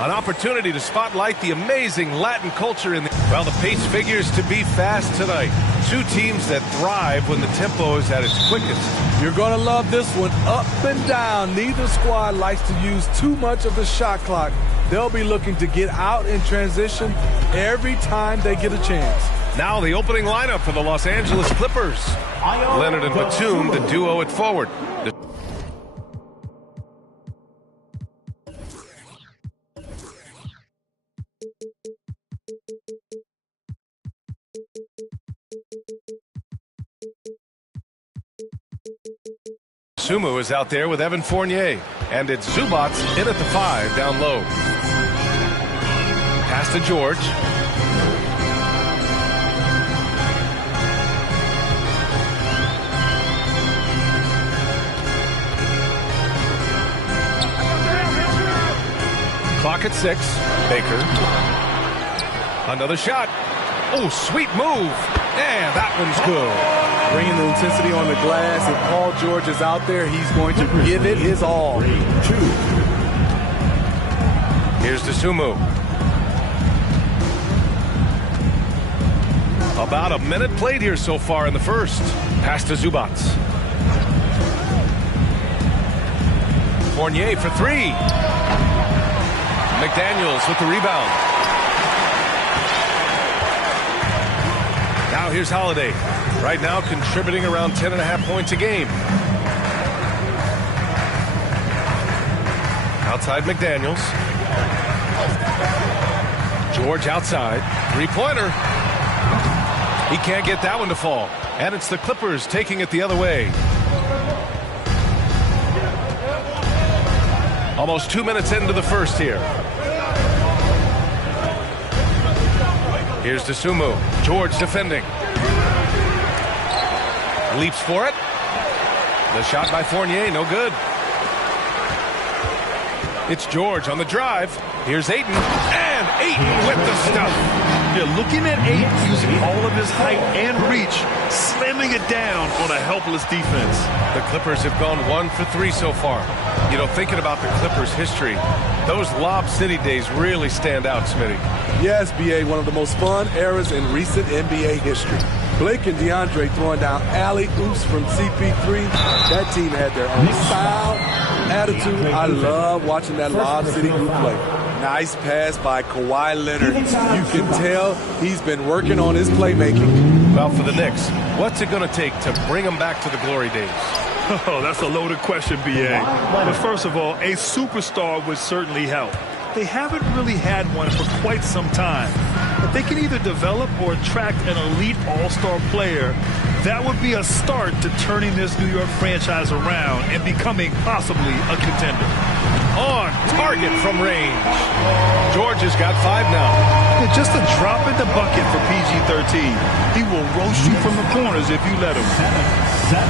An opportunity to spotlight the amazing Latin culture in the... Well, the pace figures to be fast tonight. Two teams that thrive when the tempo is at its quickest. You're going to love this one. Up and down. Neither squad likes to use too much of the shot clock. They'll be looking to get out in transition every time they get a chance. Now the opening lineup for the Los Angeles Clippers. Leonard and Batum, the duo at forward. Sumu is out there with Evan Fournier, and it's Zubac in at the 5 down low. Pass to George. Clock at 6. Baker. Another shot. Oh, sweet move. And that one's good. Bringing the intensity on the glass. If Paul George is out there, he's going to give it his all. Here's to Sumu. About a minute played here so far in the first. Pass to Zubac. Fournier for 3. McDaniels with the rebound. Now here's Holiday. Right now contributing around 10.5 points a game. Outside McDaniels. George outside. Three-pointer. He can't get that one to fall. And it's the Clippers taking it the other way. Almost 2 minutes into the first here. Here's to Sumu. George defending. Leaps for it. The shot by Fournier, no good. It's George on the drive. Here's Ayton. And Ayton with the stuff. Yeah, looking at Ayton using all of his height and reach, slamming it down on a helpless defense. The Clippers have gone 1 for 3 so far. You know, thinking about the Clippers' history, those Lob City days really stand out, Smitty. Yes, B.A., one of the most fun eras in recent NBA history. Blake and DeAndre throwing down alley-oops from CP3. That team had their own style, attitude. I love watching that Lob City group play. Nice pass by Kawhi Leonard. You can tell he's been working on his playmaking. Well, for the Knicks, what's it going to take to bring them back to the glory days? Oh, that's a loaded question, B.A. But first of all, a superstar would certainly help. They haven't really had one for quite some time. If they can either develop or attract an elite all-star player, that would be a start to turning this New York franchise around and becoming possibly a contender. On target from range. George has got 5 now. And just a drop in the bucket for PG-13. He will roast you from the corners if you let him. 7.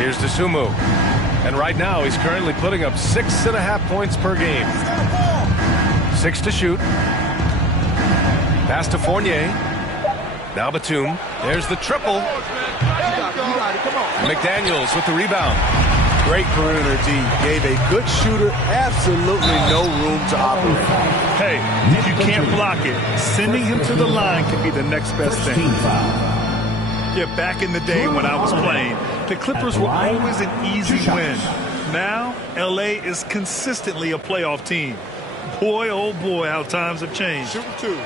Here's to Sumu. And right now, he's currently putting up 6.5 points per game. 6 to shoot. Pass to Fournier. Now Batum. There's the triple. McDaniels with the rebound. Great perimeter D. Gave a good shooter absolutely no room to operate. Hey, if you can't block it, sending him to the line can be the next best thing. Yeah, back in the day when I was playing, the Clippers were always an easy win. Now, L.A. is consistently a playoff team. Boy, oh boy, how times have changed. Shooting 2.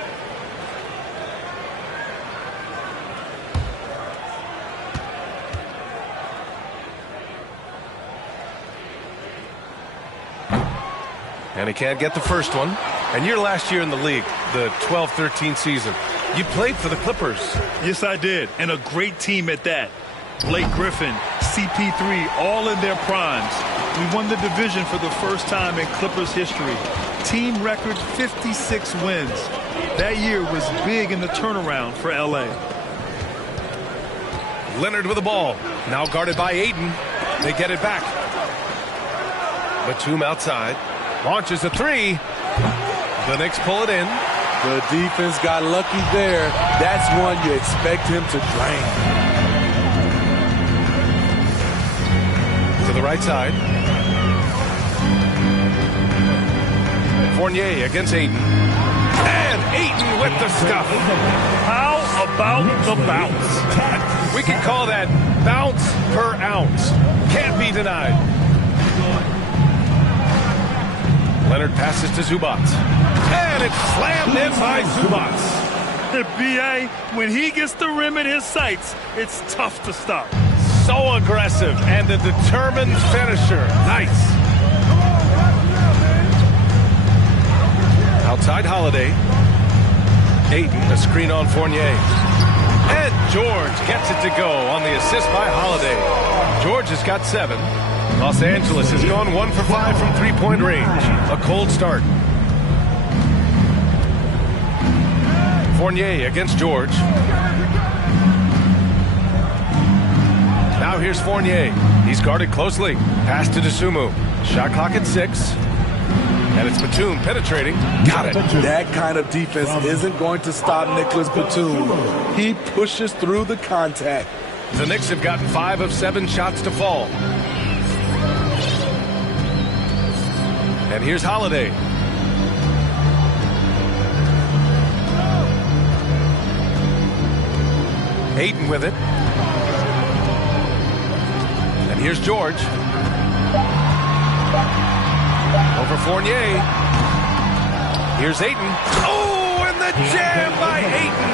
And he can't get the first one. And your last year in the league, the 12-13 season, you played for the Clippers. Yes, I did. And a great team at that. Blake Griffin, CP3, all in their primes. We won the division for the first time in Clippers history. Team record 56 wins. That year was big in the turnaround for L.A. Leonard with the ball. Now guarded by Ayton. They get it back. Batum outside. Launches a 3. The Knicks pull it in. The defense got lucky there. That's one you expect him to drain. To the right side. Fournier against Ayton. And Ayton with the stuff. How about the bounce? We can call that bounce per ounce. Can't be denied. Leonard passes to Zubac. And it's slammed in by Zubac. B.A., when he gets the rim in his sights, it's tough to stop. So aggressive and a determined finisher. Nice. Outside Holiday. Ayton, a screen on Fournier. And George gets it to go on the assist by Holiday. George has got 7. Los Angeles has gone 1 for 5 from three-point range. A cold start. Fournier against George. Now here's Fournier. He's guarded closely. Pass to Dosunmu. Shot clock at 6. And it's Batum penetrating. Got it. That kind of defense isn't going to stop Nicholas Batum. He pushes through the contact. The Knicks have gotten 5 of 7 shots to fall. And here's Holiday. Ayton with it. And here's George. Over Fournier. Here's Ayton. Oh, and the jam by Ayton.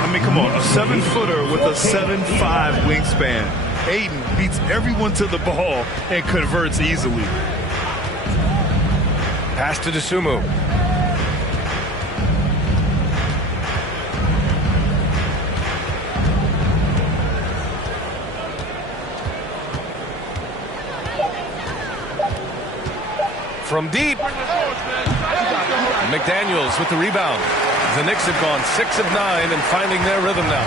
I mean, come on, a 7-footer with a 7'5" wingspan. Ayton beats everyone to the ball and converts easily. Pass to Dosunmu. From deep. McDaniels with the rebound. The Knicks have gone 6 of 9 and finding their rhythm now.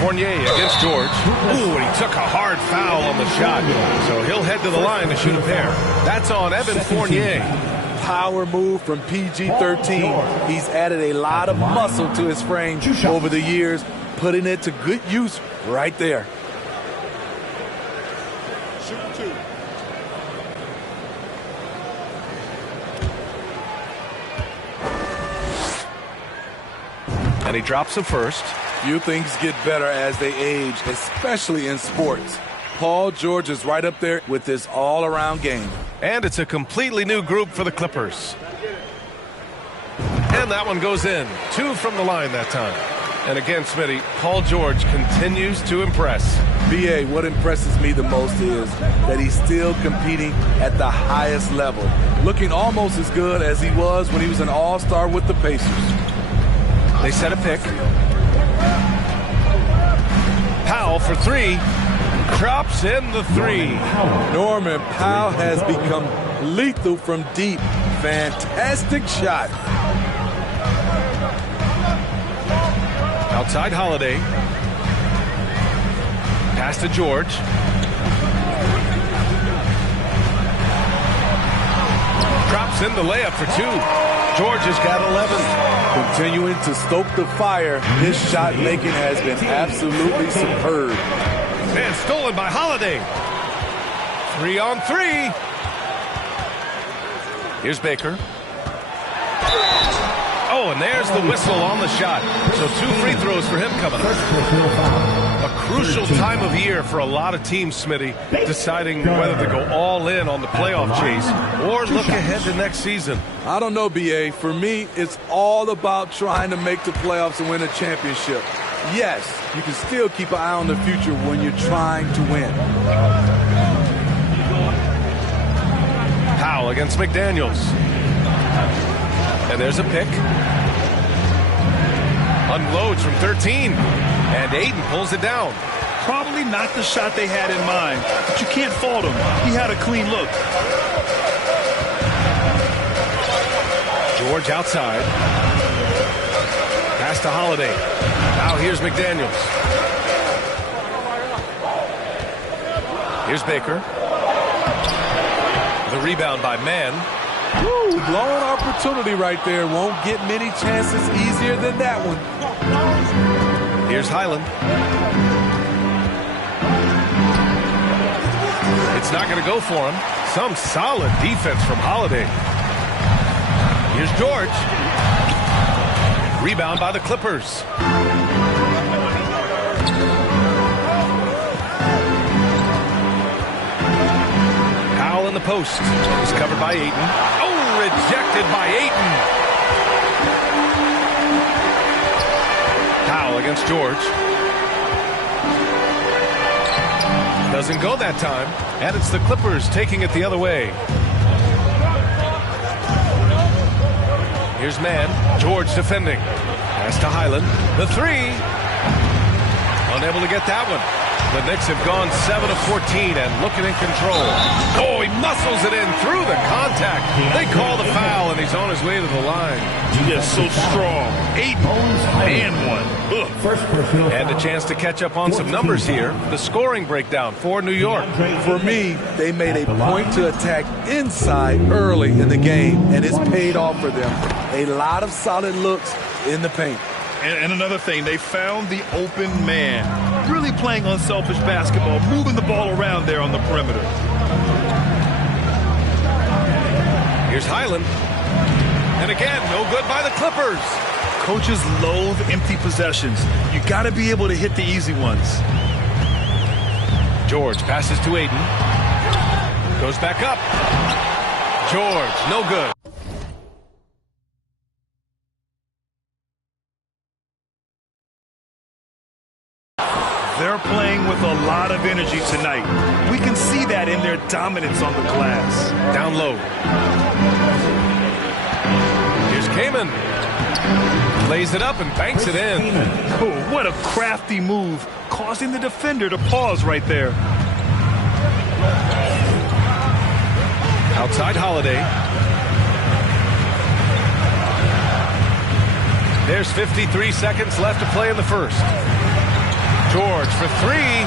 Fournier against George. Ooh, and he took a hard foul on the shot. So he'll head to the line to shoot a pair. That's on Evan Fournier. Power move from PG-13. He's added a lot of muscle to his frame over the years, putting it to good use right there. And he drops the first. Few things get better as they age, especially in sports. Paul George is right up there with this all-around game. And it's a completely new group for the Clippers. And that one goes in. 2 from the line that time. And again, Smitty, Paul George continues to impress. B.A., what impresses me the most is that he's still competing at the highest level. Looking almost as good as he was when he was an all-star with the Pacers. They set a pick. Powell for 3. Drops in the 3. Norman Powell has become lethal from deep. Fantastic shot. Outside Holiday. Pass to George. Drops in the layup for 2. George has got 11. Continuing to stoke the fire, his shot making has been absolutely superb. And stolen by Holiday. 3 on 3. Here's Baker. Oh, and there's the whistle on the shot. So 2 free throws for him coming up. A crucial time of year for a lot of teams, Smitty, deciding whether to go all in on the playoff chase or look ahead to next season. I don't know, B.A. For me, it's all about trying to make the playoffs and win a championship. Yes, you can still keep an eye on the future when you're trying to win. Powell against McDaniels. And there's a pick. Unloads from 13. And Ayton pulls it down. Probably not the shot they had in mind, but you can't fault him. He had a clean look. George outside. Pass to Holiday. Now here's McDaniels. Here's Baker. The rebound by Mann. Woo, blown opportunity right there. Won't get many chances easier than that one. Here's Highland. It's not going to go for him. some solid defense from Holiday. Here's George. Rebound by the Clippers. Powell in the post. He's covered by Ayton. Oh, rejected by Ayton. Powell against George. Doesn't go that time. And it's the Clippers taking it the other way. Here's man. George defending. Pass to Highland. The three. Unable to get that one. The Knicks have gone 7 of 14 and looking in control. Oh, he muscles it in through the contact. They call the foul, and he's on his way to the line. He is so strong. 8 and 1. And a chance to catch up on some numbers here. The scoring breakdown for New York. For me, they made a point to attack inside early in the game, and it's paid off for them. A lot of solid looks in the paint. And another thing, they found the open man. Really playing unselfish basketball, moving the ball around there on the perimeter. Here's Highland. And again, no good by the Clippers. Coaches loathe empty possessions. You got to be able to hit the easy ones. George passes to Ayton. Goes back up. George, no good. They're playing with a lot of energy tonight. We can see that in their dominance on the glass. Down low. Here's Kaman. Lays it up and banks it in. Oh, what a crafty move, causing the defender to pause right there. Outside Holiday. There's 53 seconds left to play in the first. George for three.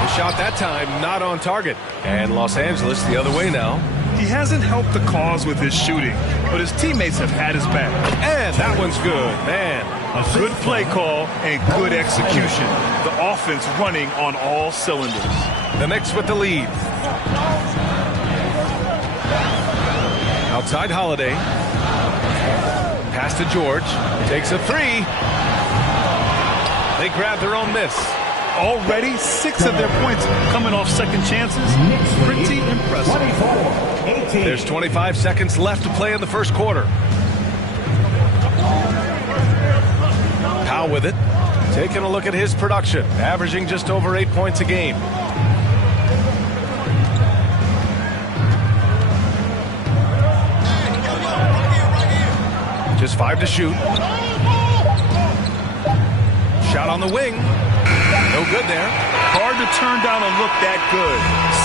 The shot that time not on target. And Los Angeles the other way now. He hasn't helped the cause with his shooting, but his teammates have had his back. And that one's good, man. A good play call and good execution. The offense running on all cylinders. The Knicks with the lead. Outside Holiday. Pass to George. Takes a three. They grab their own miss. Already 6 of their points coming off second chances. Pretty impressive. There's 25 seconds left to play in the first quarter. Powell with it. Taking a look at his production. Averaging just over 8 points a game. Just 5 to shoot. Shot on the wing. No good there. Hard to turn down a look that good.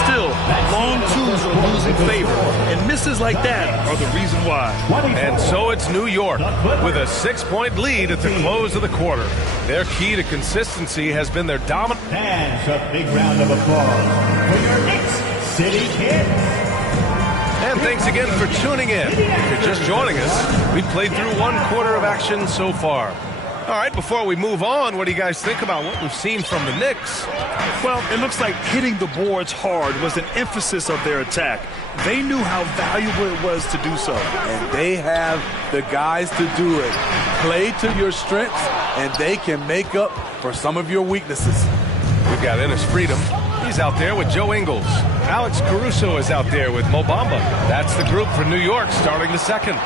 Still, long twos are losing favor, and misses like that are the reason why. And so it's New York with a 6-point lead at the close of the quarter. Their key to consistency has been their dominant. And a big round of applause for your Knicks City Kings. And thanks again for tuning in. If you're just joining us, we've played through 1 quarter of action so far. All right, before we move on, what do you guys think about what we've seen from the Knicks? Well, it looks like hitting the boards hard was an emphasis of their attack. They knew how valuable it was to do so. And they have the guys to do it. Play to your strengths, and they can make up for some of your weaknesses. We've got Ennis Freedom. He's out there with Joe Ingles. Alex Caruso is out there with Mo Bamba. That's the group for New York starting the second.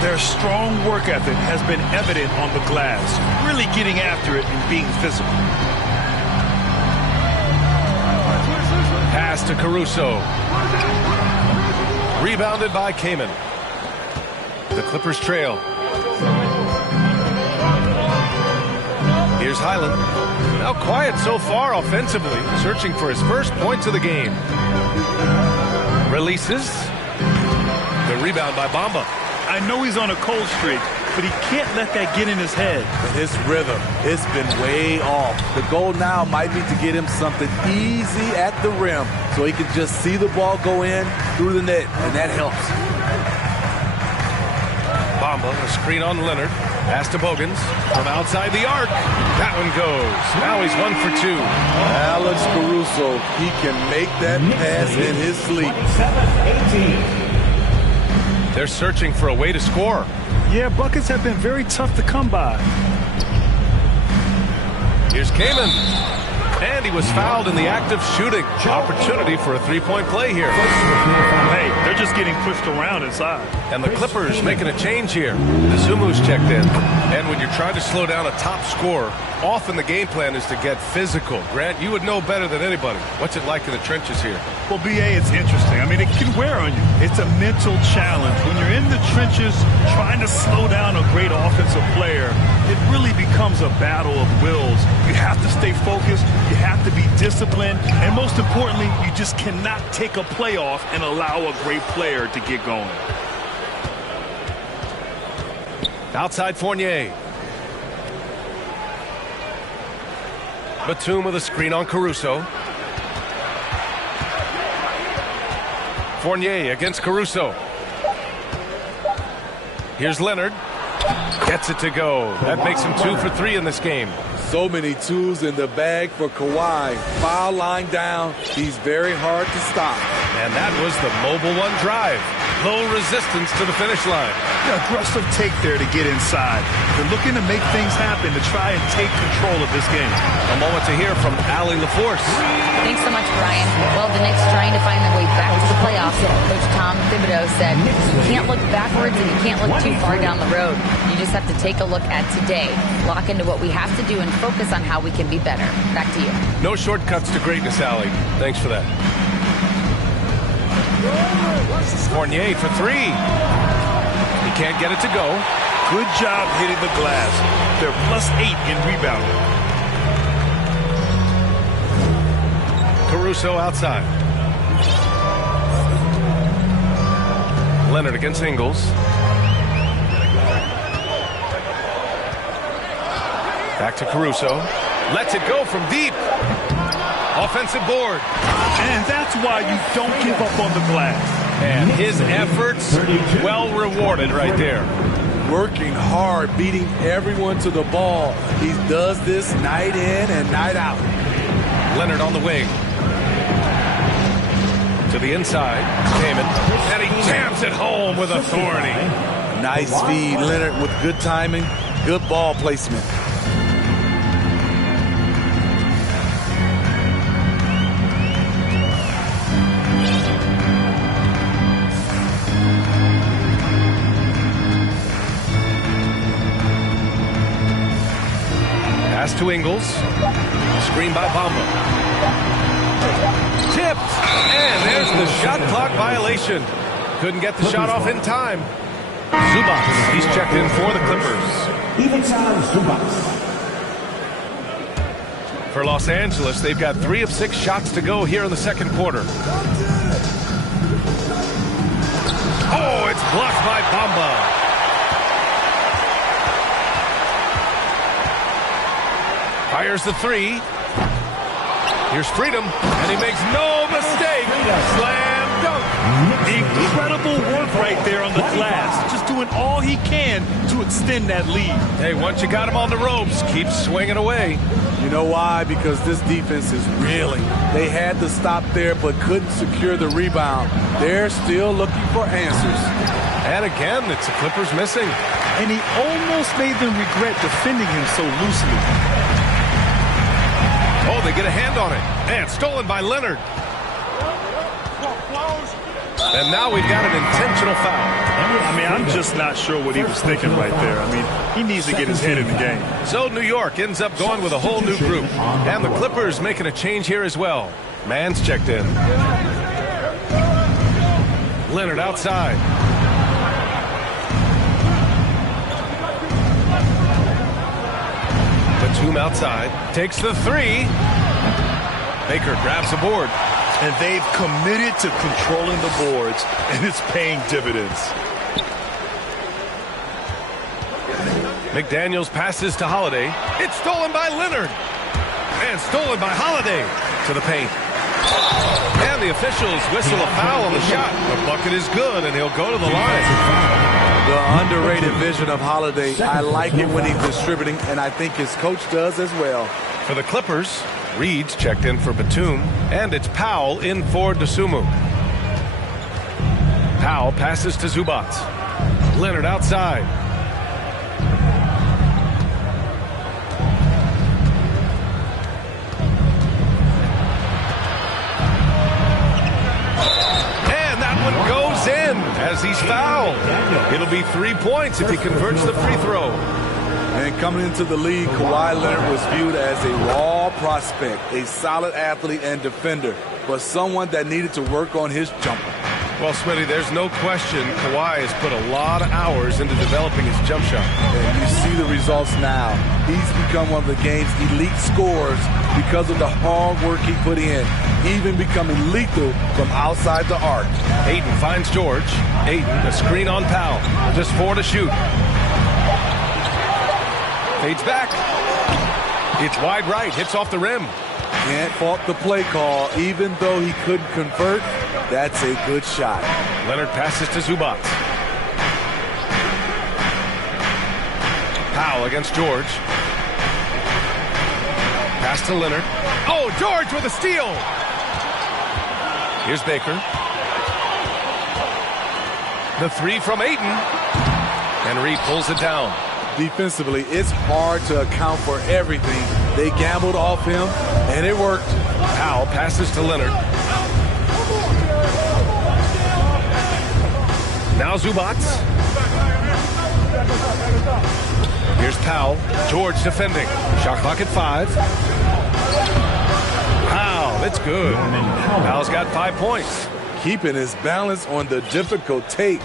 Their strong work ethic has been evident on the glass, really getting after it and being physical. Pass to Caruso. Rebounded by Kaman. The Clippers trail. Here's Highland. Now quiet so far offensively, searching for his first points of the game. Releases. The rebound by Bamba. I know he's on a cold streak, but he can't let that get in his head. His rhythm, it's been way off. The goal now might be to get him something easy at the rim so he can just see the ball go in through the net, and that helps. Bamba. A screen on Leonard. Pass to Bogans. From outside the arc. That one goes. Now he's 1 for 2. Alex Caruso, he can make that pass in his sleep. 27-18. They're searching for a way to score. Yeah, buckets have been very tough to come by. Here's Kaman. And he was fouled in the act of shooting. Opportunity for a three-point play here. Hey, they're just getting pushed around inside. And the Clippers making a change here. Zumu's checked in. And when you're trying to slow down a top scorer, often the game plan is to get physical. Grant, you would know better than anybody. What's it like in the trenches here? Well, BA, it's interesting. I mean, it can wear on you. It's a mental challenge. When you're in the trenches trying to slow down a great offensive player, it really becomes a battle of wills. You have to stay focused. You have to be disciplined. And most importantly, you just cannot take a play off and allow a great player to get going. Outside Fournier. Batum with a screen on Caruso. Fournier against Caruso. Here's Leonard. Gets it to go. That makes him 2 for 3 in this game. So many twos in the bag for Kawhi. Foul line down. He's very hard to stop. And that was the mobile one drive. Low resistance to the finish line. Yeah, aggressive take there to get inside. They're looking to make things happen to try and take control of this game. A moment to hear from Allie LaForce. Thanks so much, Brian. Well, the Knicks trying to find their way back to the playoffs. Coach Tom Thibodeau said, you can't look backwards and you can't look too far down the road. You just have to take a look at today, lock into what we have to do, and focus on how we can be better. Back to you. No shortcuts to greatness, Allie. Thanks for that. Fournier for 3. He can't get it to go. Good job hitting the glass. They're +8 in rebounding. Caruso outside. Leonard against Ingles. Back to Caruso. Lets it go from deep. Offensive board. And that's why you don't give up on the glass. And his efforts well rewarded right there. Working hard, beating everyone to the ball. He does this night in and night out. Leonard on the wing. To the inside. Kaman. And he jams it home with authority. Nice feed. Leonard with good timing, good ball placement. Pass to Ingles. Screen by Bamba. Tipped. And there's the shot clock violation. Couldn't get the shot off in time. Zubac, he's checked in for the Clippers. Even size Zubac. For Los Angeles, they've got 3 of 6 shots to go here in the second quarter. Oh, it's blocked by Bamba. Fires the 3. Here's Freedom, and he makes no mistake. Slam dunk. Incredible work right there on the glass. Just doing all he can to extend that lead. Hey, once you got him on the ropes, keep swinging away. You know why? Because this defense is reeling. They had to stop there, but couldn't secure the rebound. They're still looking for answers. And again, it's the Clippers missing. And he almost made them regret defending him so loosely. Oh, they get a hand on it. And stolen by Leonard. And now we've got an intentional foul. I mean, I'm just not sure what he was thinking right there. I mean, he needs to get his head in the game. So New York ends up going with a whole new group. And the Clippers making a change here as well. Mann's checked in. Leonard outside. Batum outside. Takes the 3. Baker grabs the board. And they've committed to controlling the boards, and it's paying dividends. McDaniels passes to Holiday. It's stolen by Leonard. And stolen by Holiday to the paint. And the officials whistle a foul on the shot. The bucket is good, and he'll go to the line. The underrated vision of Holiday. I like it when he's distributing, and I think his coach does as well. For the Clippers, Reed's checked in for Batum, and it's Powell in for Dosunmu. Powell passes to Zubac. Leonard outside. And that one goes in as he's fouled. It'll be 3 points if he converts the free throw. And coming into the league, Kawhi Leonard was viewed as a raw prospect, a solid athlete and defender, but someone that needed to work on his jumper. Well, Smitty, there's no question Kawhi has put a lot of hours into developing his jump shot. And you see the results now. He's become one of the game's elite scorers because of the hard work he put in, even becoming lethal from outside the arc. Ayton finds George. Ayton, a screen on Powell. Just 4 to shoot. Fades back. It's wide right. Hits off the rim. Can't fault the play call. Even though he couldn't convert, that's a good shot. Leonard passes to Zubac. Powell against George. Pass to Leonard. Oh, George with a steal. Here's Baker. The three from Ayton. And Reed pulls it down. Defensively, it's hard to account for everything. They gambled off him, and it worked. Powell passes to Leonard. Now Zubac. Here's Powell. George defending. Shot clock at 5. Wow, that's good. Powell's got 5 points. Keeping his balance on the difficult tape.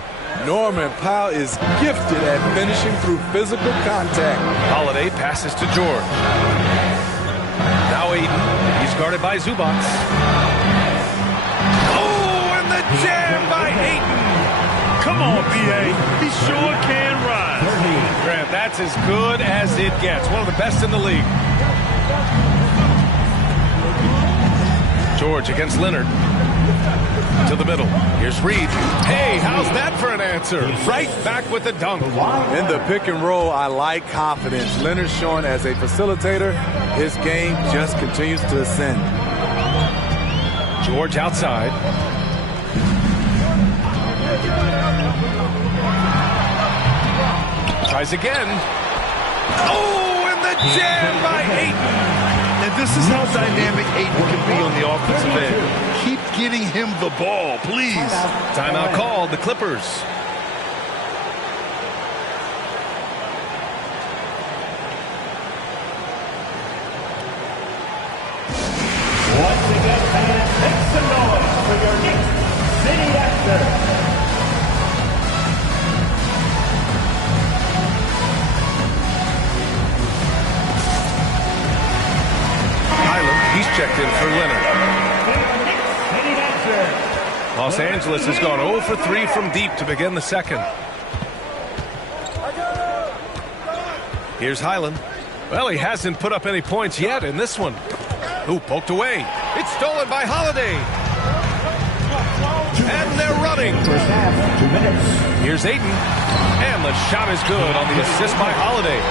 Norman Powell is gifted at finishing through physical contact. Holiday passes to George. Now Ayton. He's guarded by Zubac. Oh, and the jam by Ayton. Come on, B.A. He sure can rise. Grant, that's as good as it gets. One of the best in the league. George against Leonard. To the middle. Here's Reed. Hey, how's that for an answer? Right back with the dunk. In the pick and roll, I like confidence. Leonard showing as a facilitator, his game just continues to ascend. George outside. Tries again. Oh, and the jam by Ayton. And this is how dynamic Ayton can be on the offensive end. Keep getting him the ball, please. Timeout called, the Clippers. Once again, fans, make some noise for your Knicks City Actor. He's checked in for Leonard. Los Angeles has gone 0 for 3 from deep to begin the second. Here's Highland. Well, he hasn't put up any points yet in this one. Ooh, poked away. It's stolen by Holiday. And they're running. First half, 2 minutes. Here's Ayton. And the shot is good on the assist by Holiday.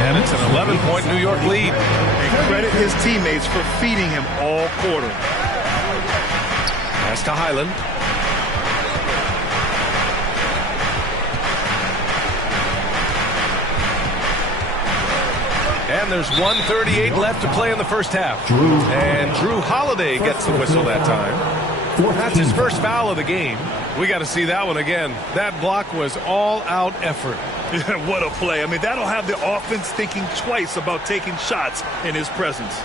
And it's an 11-point New York lead. And credit his teammates for feeding him all quarter. Pass to Highland. And there's 1:38 left to play in the first half. And Drew Holiday gets the whistle that time. That's his first foul of the game. We got to see that one again. That block was all-out effort. What a play. I mean, that'll have the offense thinking twice about taking shots in his presence.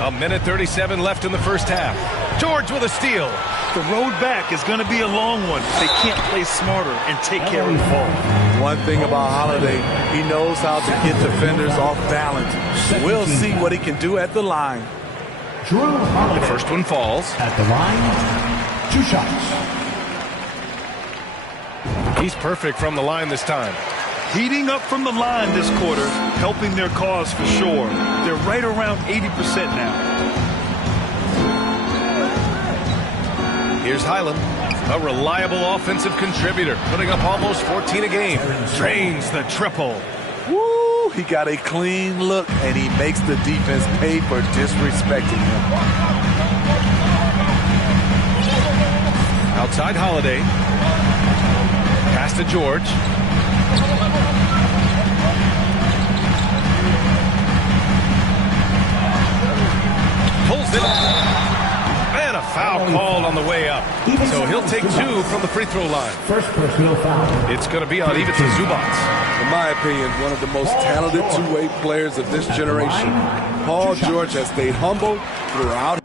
A minute 37 left in the first half. George with a steal. The road back is going to be a long one. They can't play smarter and take care of the ball. One thing about Holiday, he knows how to get defenders off balance. We'll see what he can do at the line. The first one falls. At the line, 2 shots. He's perfect from the line this time. Heating up from the line this quarter, helping their cause for sure. They're right around 80% now. Here's Highland, a reliable offensive contributor, putting up almost 14 a game. Drains the triple. Woo! He got a clean look, and he makes the defense pay for disrespecting him. Outside Holiday. Pass to George. Pulls it. And a foul called on the way up. So he'll take 2 from the free throw line. First personal foul. It's going to be on Ivica Zubac. In my opinion, one of the most talented two-way players of this generation. Paul George has stayed humble throughout.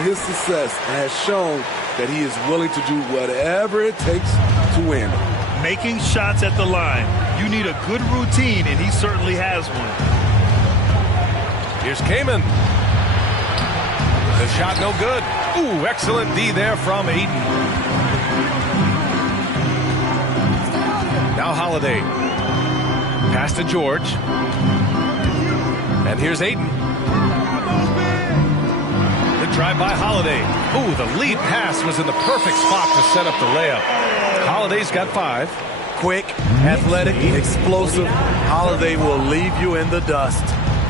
His success has shown that he is willing to do whatever it takes to win. Making shots at the line. You need a good routine, and he certainly has one. Here's Kamen. The shot no good. Ooh, excellent D there from Ayton. Now Holiday. Pass to George. And here's Ayton. The drive by Holiday. Ooh, the lead pass was in the perfect spot to set up the layup. Holiday's got 5. Quick, athletic, explosive. Holiday will leave you in the dust.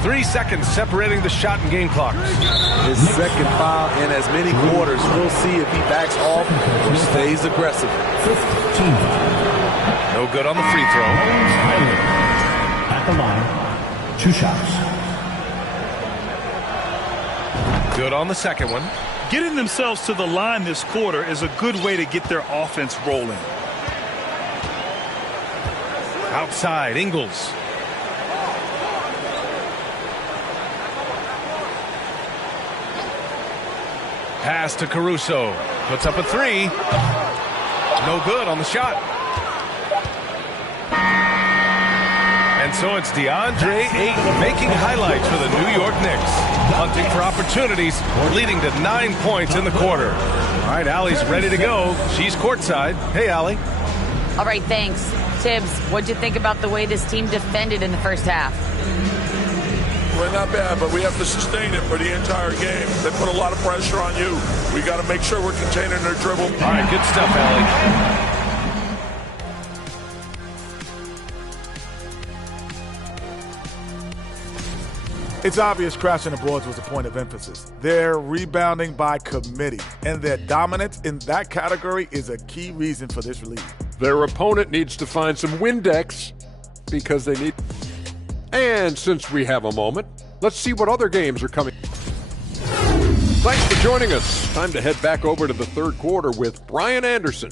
3 seconds separating the shot and game clock. His second foul in as many quarters. We'll see if he backs off or stays aggressive. 15. No good on the free throw. At the line, 2 shots. Good on the second one. Getting themselves to the line this quarter is a good way to get their offense rolling. Outside, Ingles. Pass to Caruso. Puts up a 3. No good on the shot. And so it's DeAndre Ayton making highlights for the New York Knicks. Hunting for opportunities, leading to 9 points in the quarter. All right, Allie's ready to go. She's courtside. Hey, Allie. All right, thanks. Tibbs, what'd you think about the way this team defended in the first half? Well, not bad, but we have to sustain it for the entire game. They put a lot of pressure on you. We got to make sure we're containing their dribble. All right, good stuff, Allie. It's obvious crashing the boards was a point of emphasis. They're rebounding by committee, and their dominance in that category is a key reason for this lead. Their opponent needs to find some Windex because they need... And since we have a moment, let's see what other games are coming. Thanks for joining us. Time to head back over to the third quarter with Brian Anderson.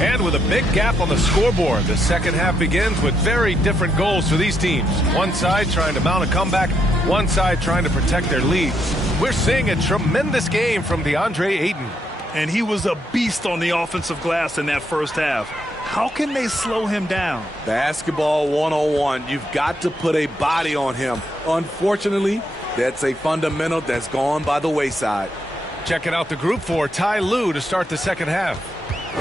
And with a big gap on the scoreboard, the second half begins with very different goals for these teams. One side trying to mount a comeback, one side trying to protect their leads. We're seeing a tremendous game from DeAndre Ayton. And he was a beast on the offensive glass in that first half. How can they slow him down? Basketball 101. You've got to put a body on him. Unfortunately, that's a fundamental that's gone by the wayside. Checking out the group for Ty Lue to start the second half.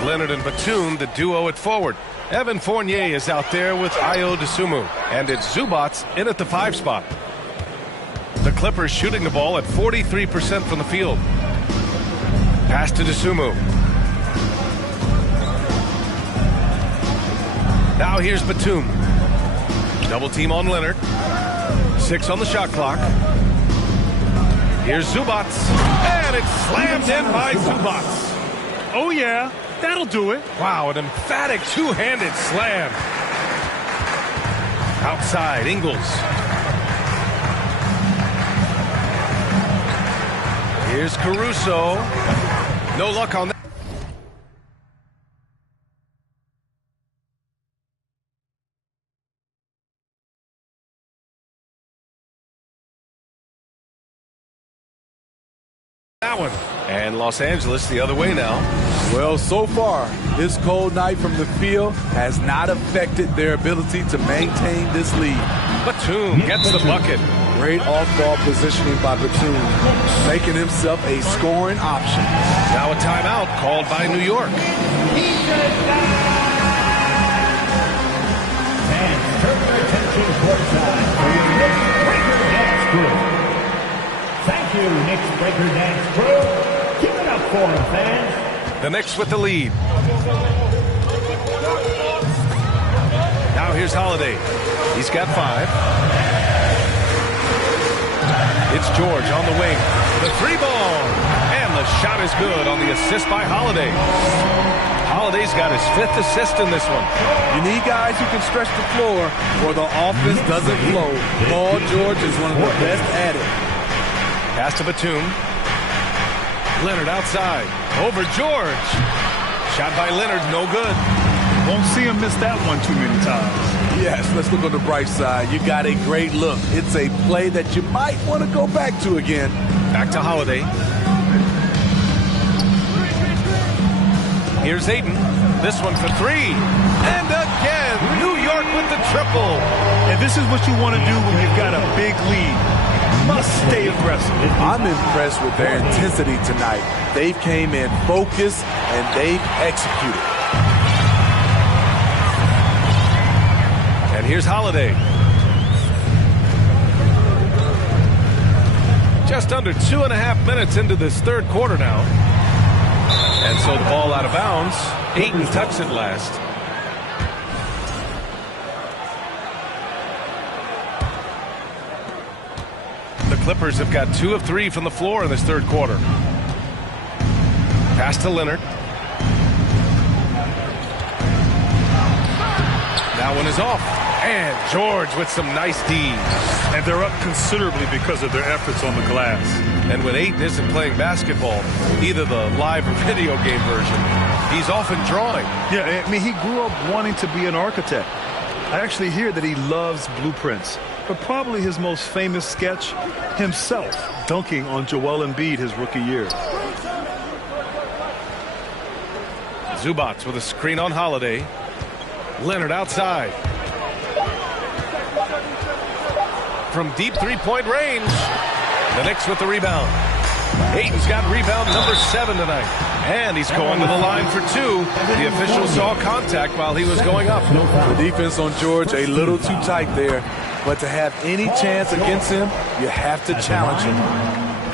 Leonard and Batum, the duo at forward. Evan Fournier is out there with Ayo Dosunmu. And it's Zubats in at the 5 spot. The Clippers shooting the ball at 43% from the field. Pass to Dosunmu. Now here's Batum. Double team on Leonard. 6 on the shot clock. Here's Zubats. And it's slammed in by Zubats. Oh, yeah. That'll do it. Wow, an emphatic two-handed slam. Outside, Ingles. Here's Caruso. No luck on that. One. And Los Angeles the other way now. Well, so far, this cold night from the field has not affected their ability to maintain this lead. Batum gets the bucket. Great off-ball positioning by Batum, making himself a scoring option. Now a timeout called by New York. Fans, turn your attention courtside for your Knicks Breaker Dance Crew. Thank you, Knicks Breaker Dance Crew. Give it up for them, fans. The Knicks with the lead. Now here's Holiday. He's got 5. It's George on the wing. The 3-ball. And the shot is good on the assist by Holiday. Holiday's got his 5th assist in this one. You need guys who can stretch the floor or the offense doesn't flow. Paul George is one of the best at it. Pass to Batum. Leonard outside. Over George. Shot by Leonard, no good. Won't see him miss that one too many times. Yes, let's look on the bright side. You got a great look. It's a play that you might want to go back to again. Back to Holiday. Here's Ayton. This one for 3. And again, New York with the triple. And this is what you want to do when you've got a big lead. Must stay aggressive. I'm impressed with their intensity tonight. They've came in focused and they've executed. And here's Holiday. Just under 2.5 minutes into this third quarter now. And so the ball out of bounds. Ayton tucks it last. The Clippers have got 2 of 3 from the floor in this third quarter. Pass to Leonard. That one is off. And George with some nice D's. And they're up considerably because of their efforts on the glass. And when Ayton isn't playing basketball, either the live or video game version, he's often drawing. Yeah, I mean, he grew up wanting to be an architect. I actually hear that he loves blueprints. But probably his most famous sketch, himself dunking on Joel Embiid his rookie year. Zubats with a screen on Holiday. Leonard outside. From deep three-point range. The Knicks with the rebound. Ayton's got rebound number 7 tonight. And he's going to the line for 2. The official saw contact while he was going up. The defense on George a little too tight there. But to have any chance against him, you have to challenge him.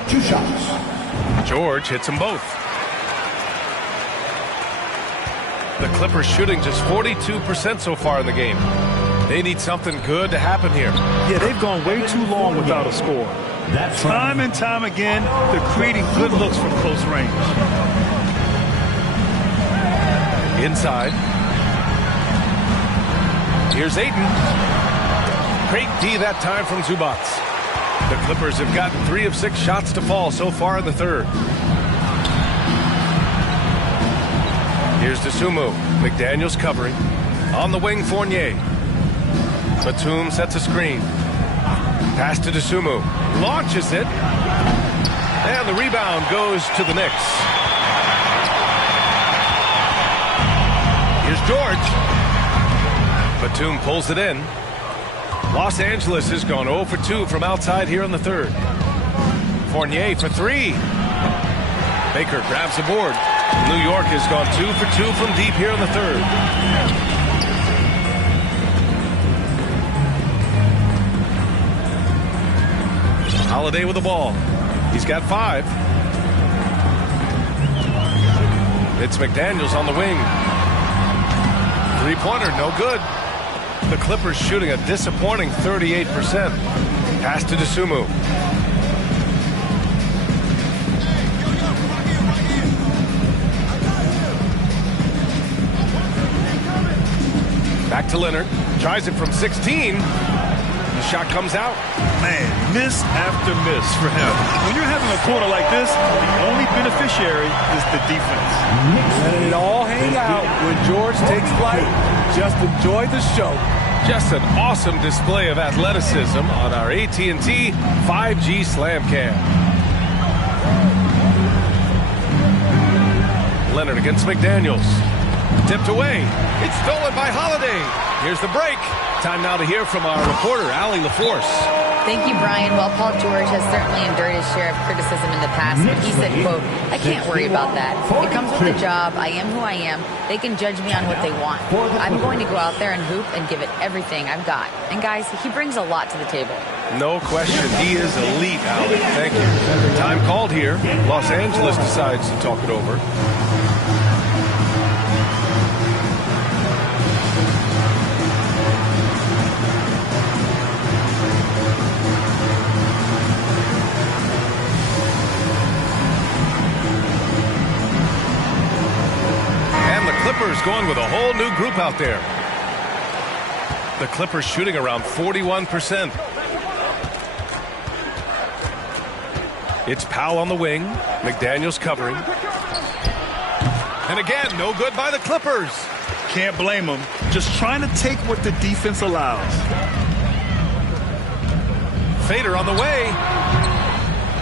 2 shots. George hits them both. The Clippers shooting just 42% so far in the game. They need something good to happen here. Yeah, they've gone way too long without a score. That's time and time again, they're creating good looks from close range. Inside. Here's Ayton. Great D that time from Zubats. The Clippers have gotten 3 of 6 shots to fall so far in the third. Here's Dosunmu. McDaniels covering. On the wing, Fournier. Batum sets a screen. Pass to Dosunmu. Launches it. And the rebound goes to the Knicks. George. Batum pulls it in. Los Angeles has gone 0 for 2 from outside here in the third. Fournier for 3. Baker grabs the board. New York has gone 2 for 2 from deep here in the third. Holiday with the ball. He's got 5. It's McDaniels on the wing. Three-pointer, no good. The Clippers shooting a disappointing 38%. Pass to DeSumo. Back to Leonard. Tries it from 16. The shot comes out. Man, miss after miss for him. When you're having a quarter like this, the only beneficiary is the defense. Letting it all hang out when George takes flight. Just enjoy the show. Just an awesome display of athleticism on our AT&T 5G Slam Cam. Leonard against McDaniels. Tipped away. It's stolen by Holiday. Here's the break. Time now to hear from our reporter, Allie LaForce. Thank you, Brian. Well, Paul George has certainly endured his share of criticism in the past, but he said, quote, I can't worry about that. It comes with the job. I am who I am. They can judge me on what they want. I'm going to go out there and hoop and give it everything I've got. And guys, he brings a lot to the table. No question. He is elite, Allie. Thank you. Time called here. Los Angeles decides to talk it over. Clippers going with a whole new group out there. The Clippers shooting around 41%. It's Powell on the wing. McDaniels covering. And again, no good by the Clippers. Can't blame them. Just trying to take what the defense allows. Fader on the way.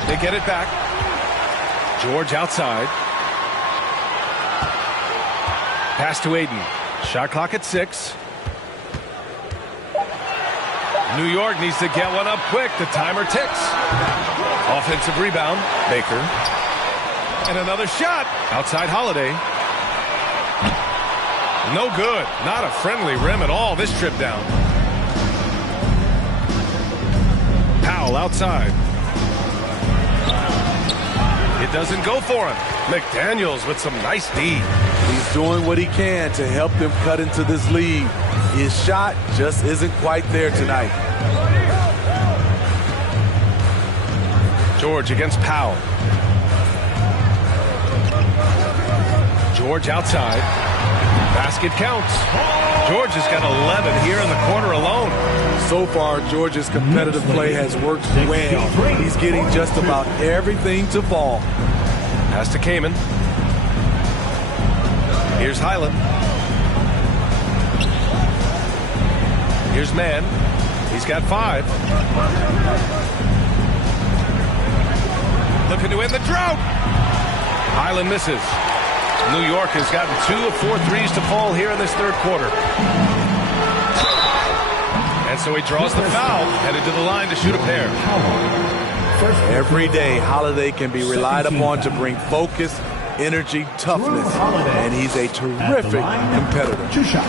They get it back. George outside. Pass to Aiden. Shot clock at 6. New York needs to get one up quick. The timer ticks. Offensive rebound. Baker. And another shot. Outside Holiday. No good. Not a friendly rim at all this trip down. Powell outside. It doesn't go for him. McDaniels with some nice D. He's doing what he can to help them cut into this lead. His shot just isn't quite there tonight. George against Powell. George outside. Basket counts. George has got 11 here in the quarter alone. So far, George's competitive play has worked well. He's getting just about everything to fall. Pass to Kaman. Here's Highland. Here's Mann. He's got 5. Looking to end the drought. Highland misses. New York has gotten 2 of 4 threes to fall here in this third quarter. And so he draws the foul, headed to the line to shoot a pair. Every day, Holiday can be relied upon to bring focus, energy, toughness, and he's a terrific competitor. 2 shots.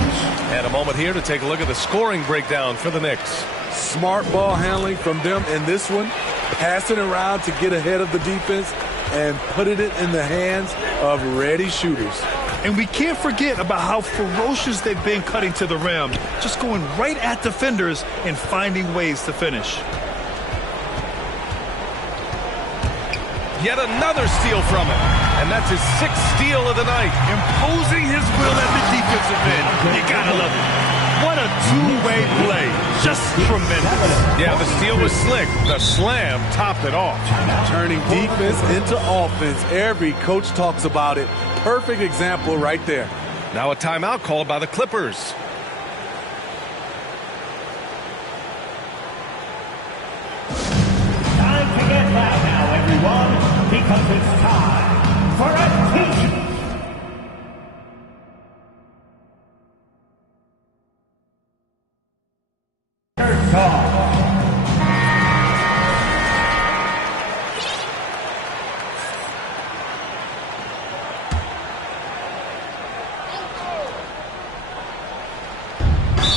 And a moment here to take a look at the scoring breakdown for the Knicks. Smart ball handling from them in this one, passing around to get ahead of the defense and putting it in the hands of ready shooters. And we can't forget about how ferocious they've been cutting to the rim, just going right at defenders and finding ways to finish. Yet another steal from him. And that's his 6th steal of the night. Imposing his will at the defensive end. You gotta love it. What a two-way play. Just tremendous. Yeah, the steal was slick. The slam topped it off. Turning defense into offense. Every coach talks about it. Perfect example right there. Now a timeout called by the Clippers. Time to get loud now, everyone, because it's time for a teach. toss.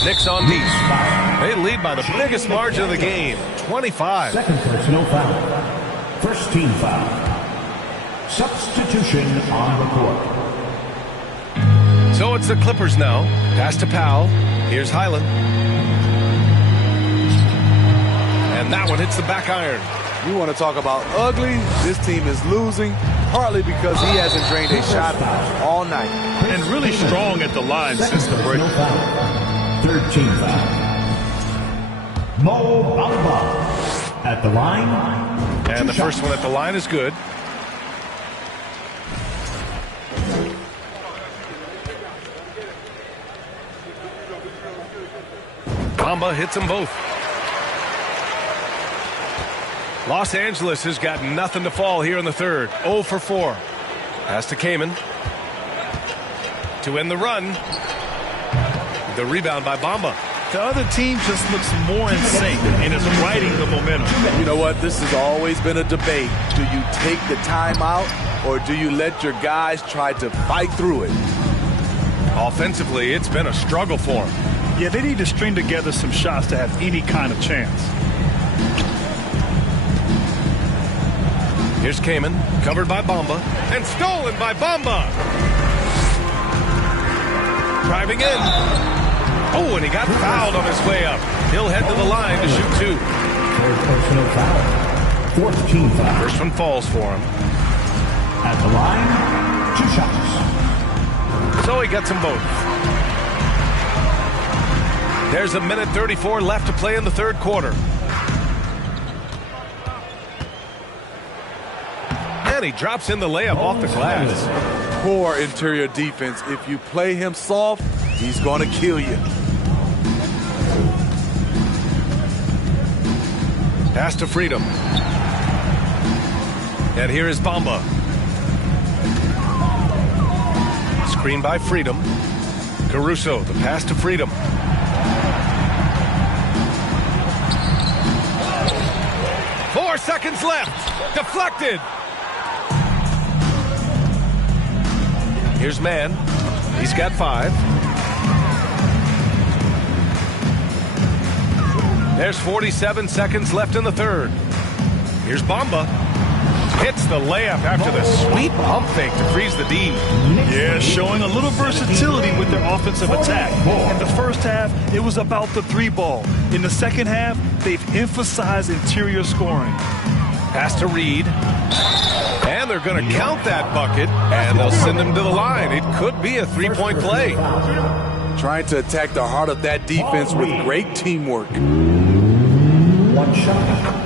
Knicks on deep. They lead by the biggest margin of the game, 25. Second personal foul. First team foul. Substitution on the court. So it's the Clippers now. Pass to Powell. Here's Highland. And that one hits the back iron. You want to talk about ugly? This team is losing, partly because he hasn't drained a shot all night. And really strong at the line since the break. Third team foul. Mo Bamba at the line. And the first one at the line is good. Bamba hits them both. Los Angeles has got nothing to fall here in the third. 0 for 4. Pass to Kaman. To end the run. The rebound by Bamba. The other team just looks more in sync and is riding the momentum. You know what? This has always been a debate. Do you take the timeout or do you let your guys try to fight through it? Offensively, it's been a struggle for them. Yeah, they need to string together some shots to have any kind of chance. Here's Kaman, covered by Bamba, and stolen by Bamba. Driving in. Oh, and he got fouled on his way up. He'll head to the line to shoot two. Third personal foul. Fourth team foul. First one falls for him. At the line, 2 shots. So he gets them both. There's a minute 34 left to play in the third quarter. And he drops in the layup off the glass. Poor interior defense. If you play him soft, he's going to kill you. Pass to Freedom. And here is Bamba. Screen by Freedom. Caruso, the pass to Freedom. Four seconds left. Deflected. Here's Mann. He's got 5. There's 47 seconds left in the third. Here's Bamba. Hits the layup after the sweet pump fake to freeze the D. Yeah, showing a little versatility with their offensive attack. In the first half, it was about the 3-ball. In the second half, they've emphasized interior scoring. Pass to Reed. And they're going to count that bucket, and they'll send him to the line. It could be a 3-point play. Trying to attack the heart of that defense with great teamwork. 1 shot.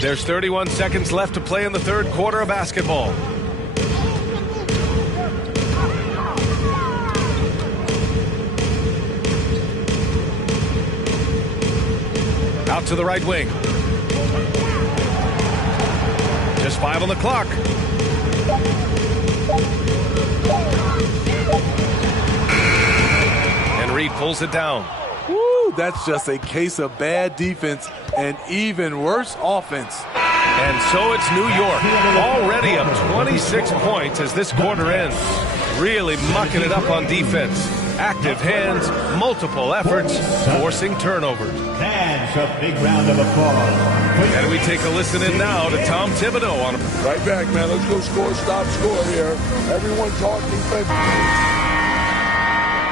There's 31 seconds left to play in the third quarter of basketball. Out to the right wing. Just 5 on the clock. And Reed pulls it down. Woo, that's just a case of bad defense and even worse offense. And so it's New York, already up 26 points as this quarter ends. Really mucking it up on defense. Active hands, multiple efforts, forcing turnovers. That's a big round of applause. And we take a listen in now to Tom Thibodeau on Right back, man. Let's go score, stop, score here. Everyone talk defense.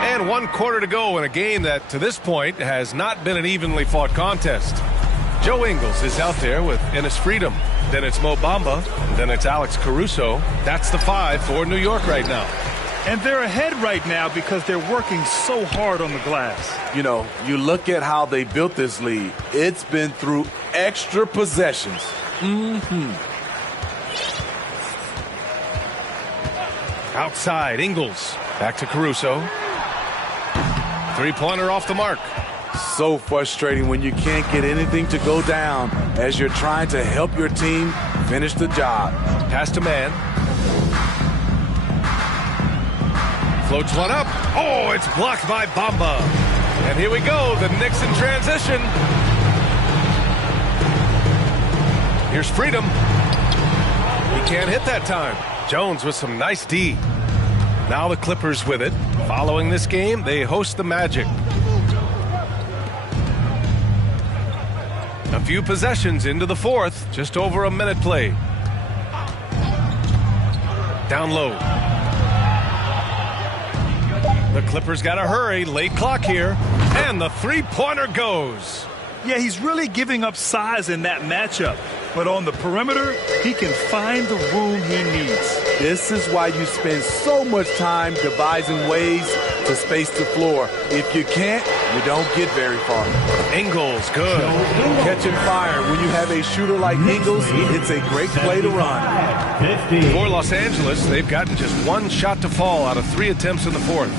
And 1 quarter to go in a game that, to this point, has not been an evenly fought contest. Joe Ingles is out there with Ennis Freedom. Then it's Mo Bamba. Then it's Alex Caruso. That's the 5 for New York right now. And they're ahead right now because they're working so hard on the glass. You know, you look at how they built this lead. It's been through extra possessions. Outside, Ingles. Back to Caruso. 3-pointer off the mark. So frustrating when you can't get anything to go down as you're trying to help your team finish the job. Pass to Mann. Floats one up. Oh, it's blocked by Bamba. And here we go, the Knicks in transition. Here's Freedom. He can't hit that time. Jones with some nice D. Now the Clippers with it. Following this game, they host the Magic. A few possessions into the fourth, just over a minute played. Down low. The Clippers got to hurry, late clock here, and the three-pointer goes. Yeah, he's really giving up size in that matchup. But on the perimeter, he can find the room he needs. This is why you spend so much time devising ways to space the floor. If you can't, you don't get very far. Ingles, good. Catching fire. When you have a shooter like Ingles, it's a great play to run. For Los Angeles, they've gotten just one shot to fall out of 3 attempts in the fourth.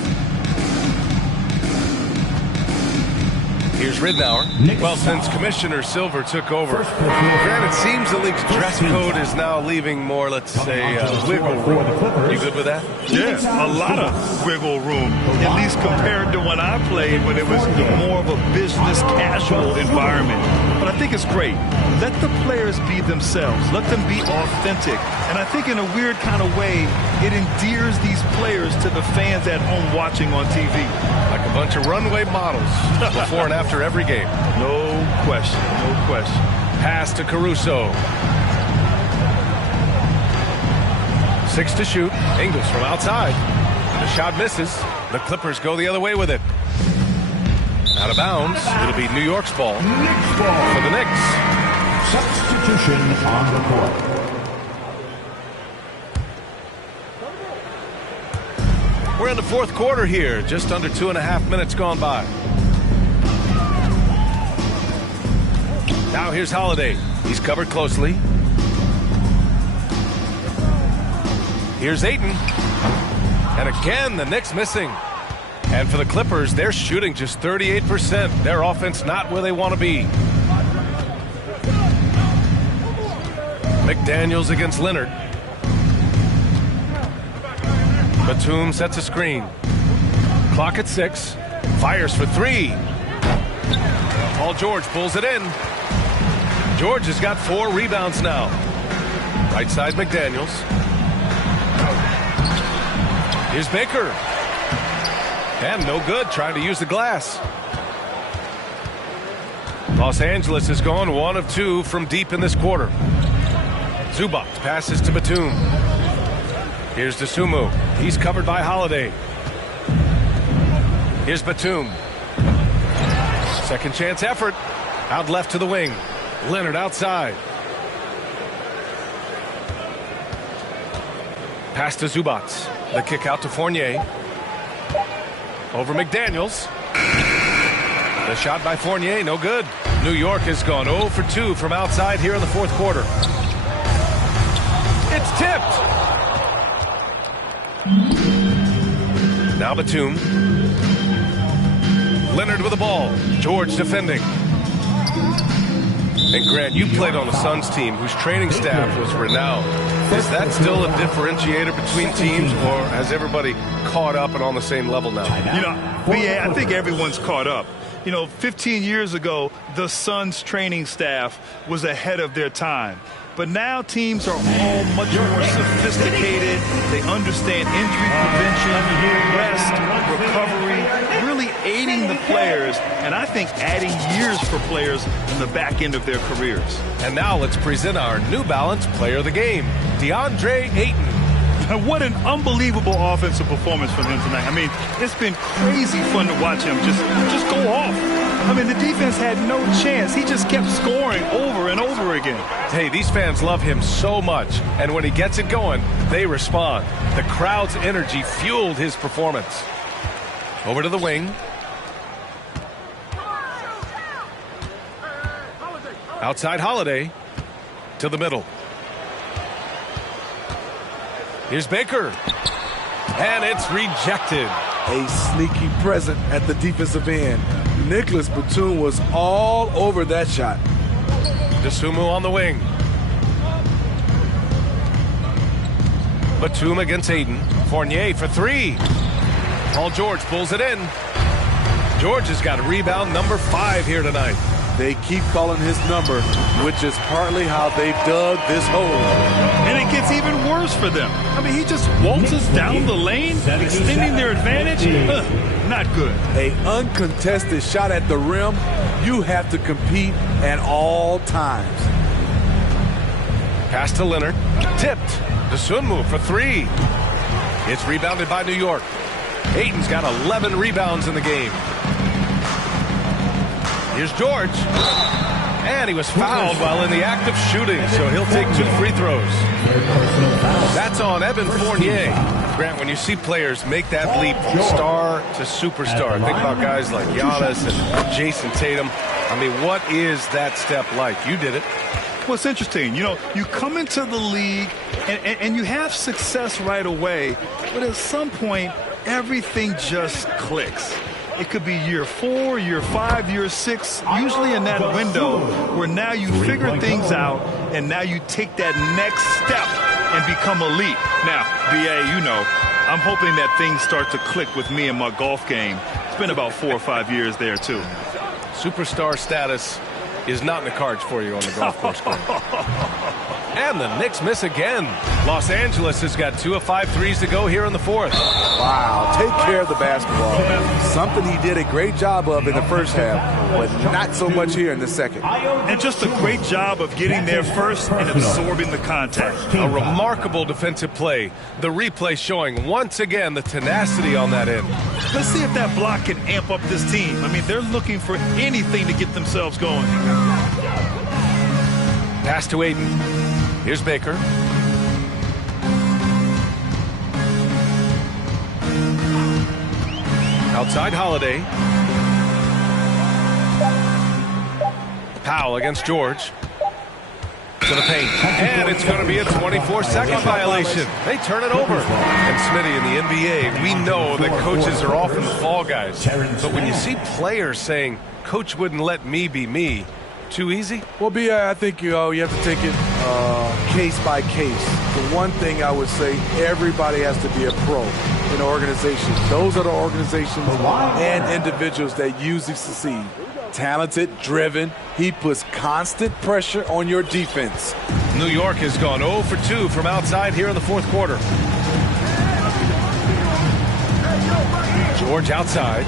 Here's Ridnour. Well, since Commissioner Silver took over, granted, it seems the league's dress code is now leaving more, let's say, wiggle room. You good with that? Yeah, a lot of wiggle room, at least compared to when I played, when it was more of a business casual environment. But I think it's great. Let the players be themselves. Let them be authentic. And I think in a weird kind of way, it endears these players to the fans at home watching on TV. Like a bunch of runway models before and after every game. No question, no question. Pass to Caruso. 6 to shoot. Ingles from outside. The shot misses. The Clippers go the other way with it. Out of bounds. It'll be New York's ball. Knicks ball. For the Knicks. Substitution on the court. We're in the fourth quarter here. Just under 2.5 minutes gone by. Now here's Holiday. He's covered closely. Here's Ayton. And again, the Knicks missing. And for the Clippers, they're shooting just 38%. Their offense not where they want to be. McDaniels against Leonard. Batum sets a screen. Clock at 6. Fires for 3. Paul George pulls it in. George has got 4 rebounds now. Right side McDaniels. Here's Baker. And no good, trying to use the glass. Los Angeles has gone 1 of 2 from deep in this quarter. Zubac passes to Batum. Here's Dosunmu. He's covered by Holiday. Here's Batum. Second chance effort. Out left to the wing. Leonard outside. Pass to Zubac. The kick out to Fournier. Over McDaniels. The shot by Fournier, no good. New York has gone 0 for 2 from outside here in the fourth quarter. It's tipped. Now Batum. Leonard with the ball. George defending. And Grant, you played on a Suns team whose training staff was renowned. Is that still a differentiator between teams, or has everybody caught up and on the same level now? You know, BA, I think everyone's caught up. You know, 15 years ago, the Suns training staff was ahead of their time. But now teams are all much more sophisticated. They understand injury prevention, rest, recovery, really aiding the players, and I think adding years for players in the back end of their careers. And now let's present our New Balance Player of the Game, DeAndre Ayton. And what an unbelievable offensive performance from him tonight. I mean, it's been crazy fun to watch him just go off. I mean, the defense had no chance. He just kept scoring over and over again. Hey, these fans love him so much, and when he gets it going, they respond. The crowd's energy fueled his performance. Over to the wing. Outside Holiday. To the middle. Here's Baker. And it's rejected. A sneaky present at the defensive end. Nicholas Batum was all over that shot. Dosunmu on the wing. Batum against Ayton. Fournier for 3. Paul George pulls it in. George has got rebound number 5 here tonight. They keep calling his number, which is partly how they've dug this hole. And it gets even worse for them. I mean, he just waltzes down the lane, extending their advantage. Not good. A uncontested shot at the rim, you have to compete at all times. Pass to Leonard. Tipped. The Sun move for 3. It's rebounded by New York. Ayton's got 11 rebounds in the game. Here's George. And he was fouled while in the act of shooting, so he'll take 2 free throws. That's on Evan Fournier. Grant, when you see players make that leap from star to superstar, think about guys like Giannis and Jason Tatum. I mean, what is that step like? You did it. Well, it's interesting. You know, you come into the league and you have success right away, but at some point, everything just clicks. It could be year 4, year 5, year 6, usually in that window where now you figure things out and now you take that next step and become elite. Now, BA, you know, I'm hoping that things start to click with me in my golf game. It's been about 4 or 5 years there, too. Superstar status is not in the cards for you on the golf course. And the Knicks miss again. Los Angeles has got 2 of 5 threes to go here in the 4th. Wow, take care of the basketball. Something he did a great job of in the first half, but not so much here in the second. And just a great job of getting there first and absorbing the contact. A remarkable defensive play. The replay showing once again the tenacity on that end. Let's see if that block can amp up this team. I mean, they're looking for anything to get themselves going. Pass to Ayton. Here's Baker. Outside Holiday. Powell against George. To the paint. And it's going to be a 24-second violation. They turn it over. And Smitty, in the NBA, we know that coaches are often the fall guys. But when you see players saying, "Coach wouldn't let me be me," too easy? Well, B.I., I think you have to take it case by case. The one thing I would say, everybody has to be a pro in an organization. Those are the organizations and individuals that usually succeed. Talented, driven. He puts constant pressure on your defense. New York has gone 0 for 2 from outside here in the 4th quarter. George outside.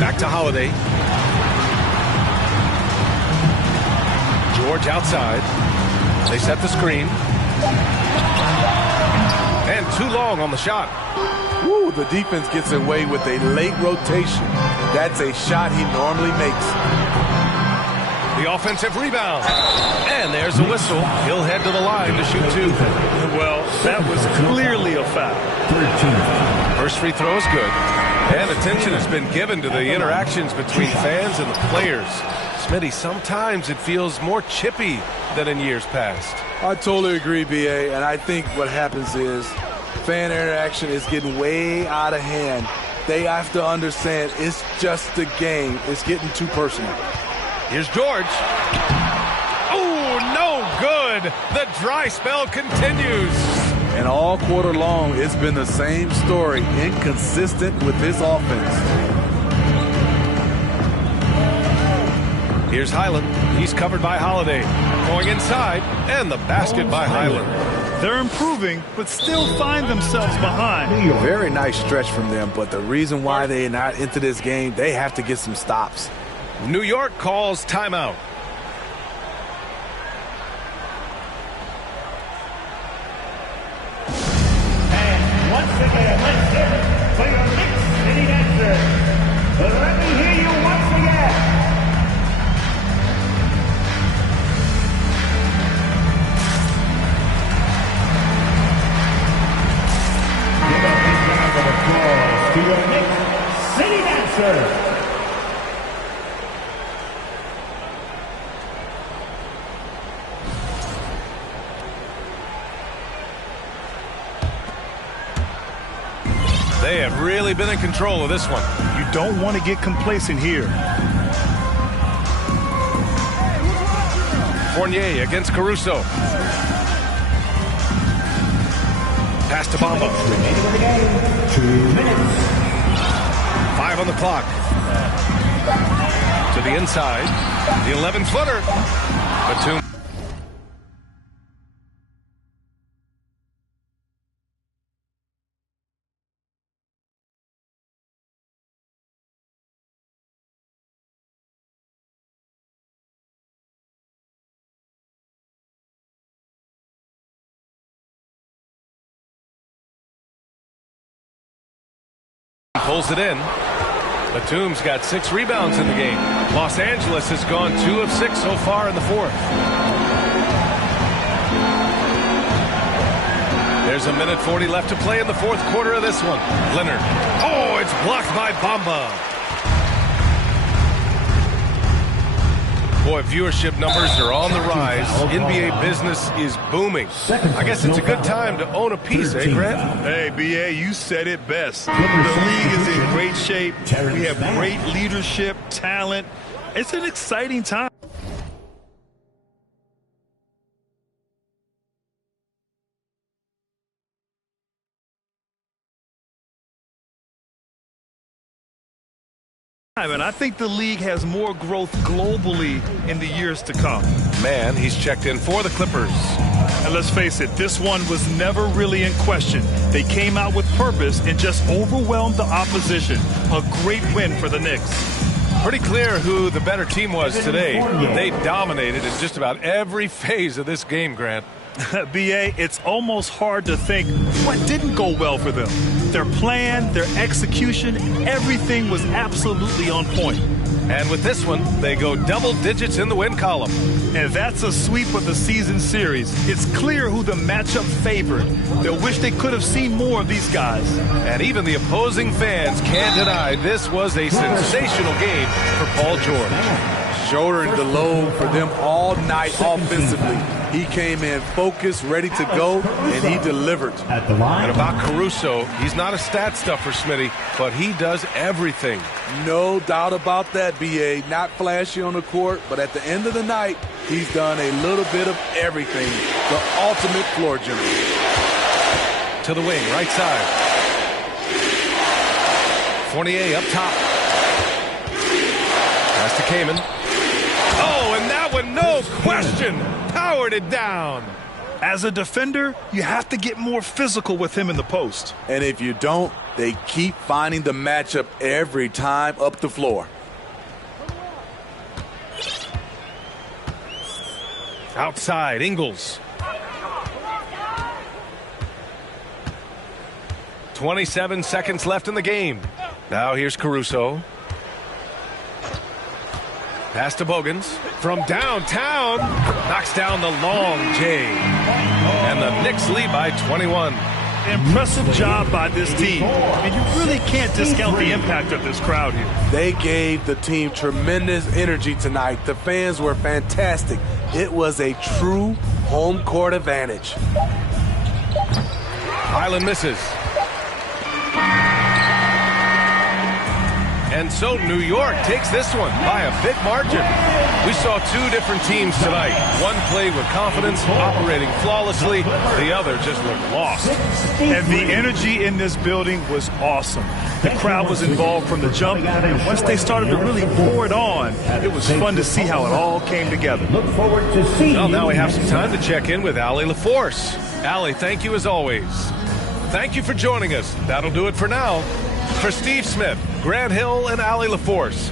Back to Holiday. George outside. They set the screen. And too long on the shot. Woo, the defense gets away with a late rotation. That's a shot he normally makes. The offensive rebound. And there's a whistle. He'll head to the line to shoot 2. Well, that was clearly a foul. First free throw is good. And attention has been given to the interactions between fans and the players. Smitty, sometimes it feels more chippy than in years past. I totally agree, B.A., and I think what happens is fan interaction is getting way out of hand. They have to understand it's just a game. It's getting too personal. Here's George. Oh, no good. The dry spell continues. And all quarter long, it's been the same story, inconsistent with his offense. Here's Highland. He's covered by Holiday. Going inside, and the basket by Highland. They're improving, but still find themselves behind. Very nice stretch from them, but the reason why they're not into this game, they have to get some stops. New York calls timeout. And once again, let's hear it for your Knicks City Dancers. Let me hear you once again. Give a big round of applause to your Knicks City Dancers. They have really been in control of this one. You don't want to get complacent here. Fournier against Caruso. Pass to Bamba. Remaining in the game, 2 minutes. 5 on the clock. To the inside. The 11-footer. Batum. Pulls it in. Batum's got 6 rebounds in the game. Los Angeles has gone 2 of 6 so far in the fourth. There's 1:40 left to play in the fourth quarter of this one. Leonard. Oh, it's blocked by Bamba. Boy, viewership numbers are on the rise. NBA business is booming. I guess it's a good time to own a piece, eh, Grant? Hey, B.A., you said it best. The league is in great shape. We have great leadership, talent. It's an exciting time. And I think the league has more growth globally in the years to come. Man, he's checked in for the Clippers. And let's face it, this one was never really in question. They came out with purpose and just overwhelmed the opposition. A great win for the Knicks. Pretty clear who the better team was today. They dominated in just about every phase of this game, Grant. B.A., it's almost hard to think what didn't go well for them. Their plan, their execution, everything was absolutely on point. And with this one, they go double digits in the win column. And that's a sweep of the season series. It's clear who the matchup favored. They'll wish they could have seen more of these guys. And even the opposing fans can't deny this was a sensational game for Paul George. Shouldering the load for them all night offensively. He came in focused, ready to go, and he delivered. At the line. And about Caruso, he's not a stat stuffer, Smitty, but he does everything. No doubt about that, B.A. Not flashy on the court, but at the end of the night, he's done a little bit of everything. The ultimate floor general. To the wing, right side. Fournier up top. Pass to Kaman. Oh, and that one, no question, powered it down. As a defender, you have to get more physical with him in the post. And if you don't, they keep finding the matchup every time up the floor. Outside, Ingles. 27 seconds left in the game. Now here's Caruso. Pass to Bogans from downtown. Knocks down the long J. And the Knicks lead by 21. Impressive job by this team. And you really can't discount the impact of this crowd here. They gave the team tremendous energy tonight. The fans were fantastic. It was a true home court advantage. Highland misses. And so New York takes this one by a big margin. We saw 2 different teams tonight. One played with confidence, operating flawlessly. The other just looked lost. And the energy in this building was awesome. The crowd was involved from the jump, and once they started to really pour it on, it was fun to see how it all came together. Look forward to seeing. Well, now we have some time to check in with Allie LaForce. Allie, thank you as always. Thank you for joining us. That'll do it for now. For Steve Smith, Grant Hill, and Allie LaForce.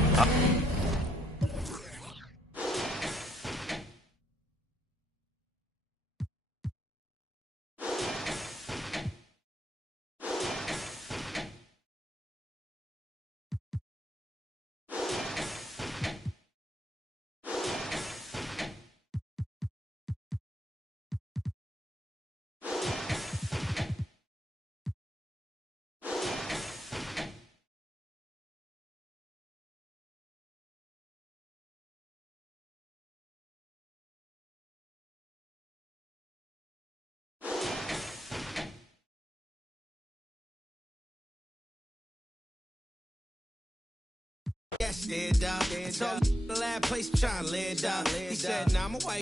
Dead dog. Told the last place trying to lay it down. He said, nah, I'm away.